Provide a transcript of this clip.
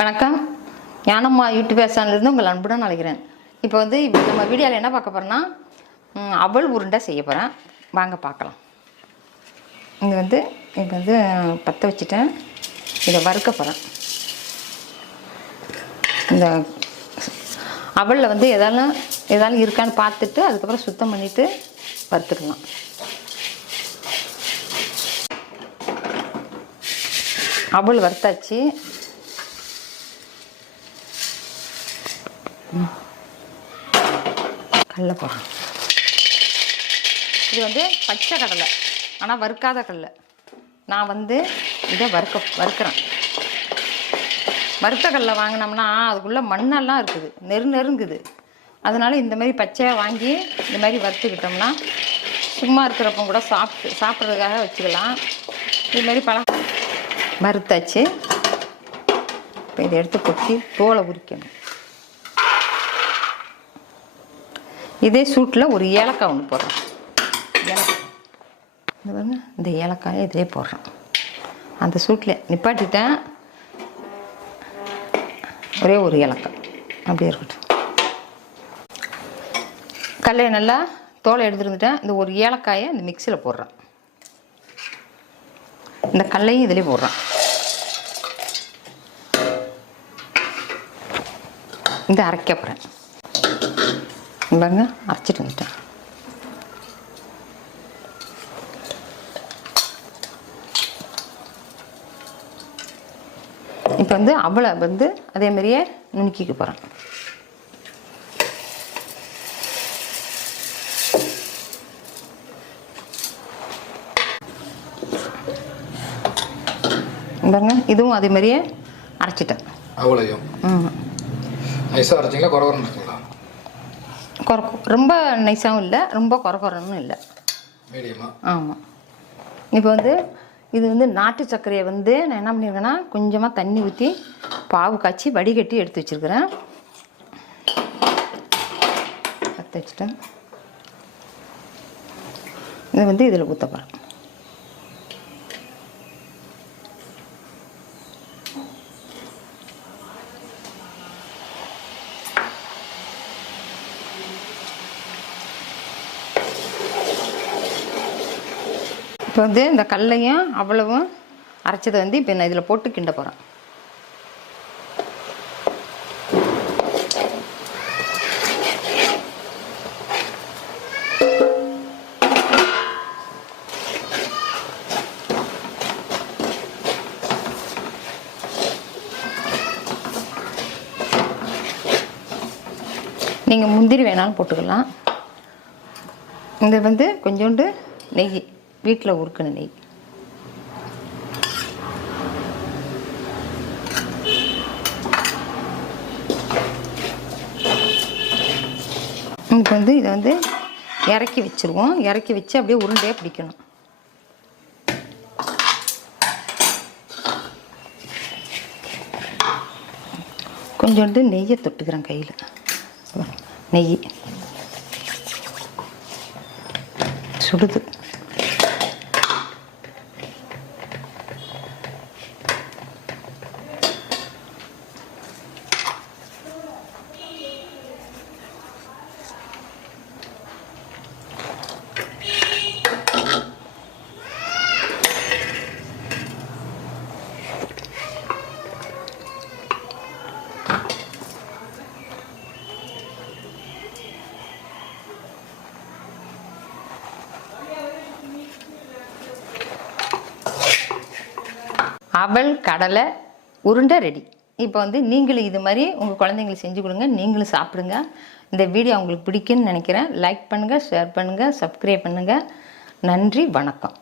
வணக்கம். ஞானம்மா யூடியூப் சேனல்லேருந்து உங்கள் அன்புடன் அழைக்கிறேன். இப்போ வந்து இப்போ நம்ம வீடியோவில் என்ன பார்க்க போகிறோன்னா அவள் உருண்டை செய்ய போகிறேன் வாங்க பார்க்கலாம். இது வந்து இப்போ வந்து பற்ற வச்சுட்டேன். இதை வறுக்க போகிறேன் இந்த அவலில் வந்து எதாலும் எதாலும் இருக்கான்னு பார்த்துட்டு அதுக்கப்புறம் சுத்தம் பண்ணிவிட்டு வறுத்துக்கலாம். அவள் வறுத்தாச்சு. கடலை போடுறோம் இது வந்து பச்சை கடலை ஆனால் வறுக்காத கடலை. நான் வந்து இதை வறுக்க வறுக்கிறேன். வறுத்த கடலை வாங்கினோம்னா அதுக்குள்ளே மண்ணெல்லாம் இருக்குது நெரு நெருங்குது. அதனால் இந்த மாதிரி பச்சையாக வாங்கி இந்த மாதிரி வறுத்துக்கிட்டோம்னா சும்மா இருக்கிறப்ப கூட சாப்பிட்டு சாப்பிட்றதுக்காக வச்சுக்கலாம். இது மாதிரி பழ வறுத்தாச்சு. இப்போ இதை எடுத்து கொட்டி தோலை உரிக்கணும். இதே சூட்டில் ஒரு ஏலக்காய் ஒன்று போடுறோம் ஏலக்காய் இந்த பாருங்க இந்த ஏலக்காயை இதிலே போடுறோம் அந்த சூட்டில் நிப்பாட்டிட்டேன். ஒரே ஒரு ஏலக்காய். அப்படியே இருக்கட்டும். கல்லையை நல்லா தோலை எடுத்துருந்துட்டேன். இந்த ஒரு ஏலக்காயை இந்த மிக்சியில் போடுறேன். இந்த கல்லையும் இதிலே போடுறேன். இந்த அரைக்க போகிறேன் பாருங்க அரைச்சிட்டு வந்துட்டேன். இப்போ வந்து அவளை வந்து அதே மாதிரியே நுணுக்கிக்க போகிறேன் பாருங்க இதுவும் அதே மாதிரியே அரைச்சிட்டேன். அவ்வளையும் ம் நைஸாக அரைச்சிங்களா குறவரம் இருக்குங்களா குறை ரொம்ப நைஸாகவும் இல்லை ரொம்ப குறை குறைன்னு இல்லை. ஆமாம் இப்போ வந்து இது வந்து நாட்டு சர்க்கரையை வந்து நான் என்ன பண்ணியிருக்கேன்னா கொஞ்சமாக தண்ணி ஊற்றி பாவு காய்ச்சி வடிகட்டி எடுத்து வச்சுருக்கிறேன். பற்ற வச்சுட்டேன். இதை வந்து இதில் ஊற்ற போகிறேன் இப்போ வந்து இந்த கடலையும் அவ்வளவும் அரைச்சதை வந்து இப்போ நான் இதில் போட்டு கிண்ட போகிறேன் நீங்கள் முந்திரி வேணாலும் போட்டுக்கலாம். இது வந்து கொஞ்சோண்டு நெய். வீட்டில் உருக்கின நெய் இப்போ வந்து இதை வந்து இறக்கி வச்சுருவோம். இறக்கி வச்சு அப்படியே உருண்டையாக பிடிக்கணும். கொஞ்சோண்டு நெய்யை தொட்டுக்கிறேன் கையில். நெய். சுடுது. அவள் கடலை உருண்டை ரெடி இப்போ வந்து நீங்களும் இது மாதிரி உங்கள் குழந்தைங்களுக்கு செஞ்சு கொடுங்க நீங்களும் சாப்பிடுங்க. இந்த வீடியோ உங்களுக்கு பிடிக்குன்னு நினைக்கிறேன். லைக் பண்ணுங்கள் ஷேர் பண்ணுங்கள் சப்ஸ்கிரைப் பண்ணுங்கள் நன்றி வணக்கம்.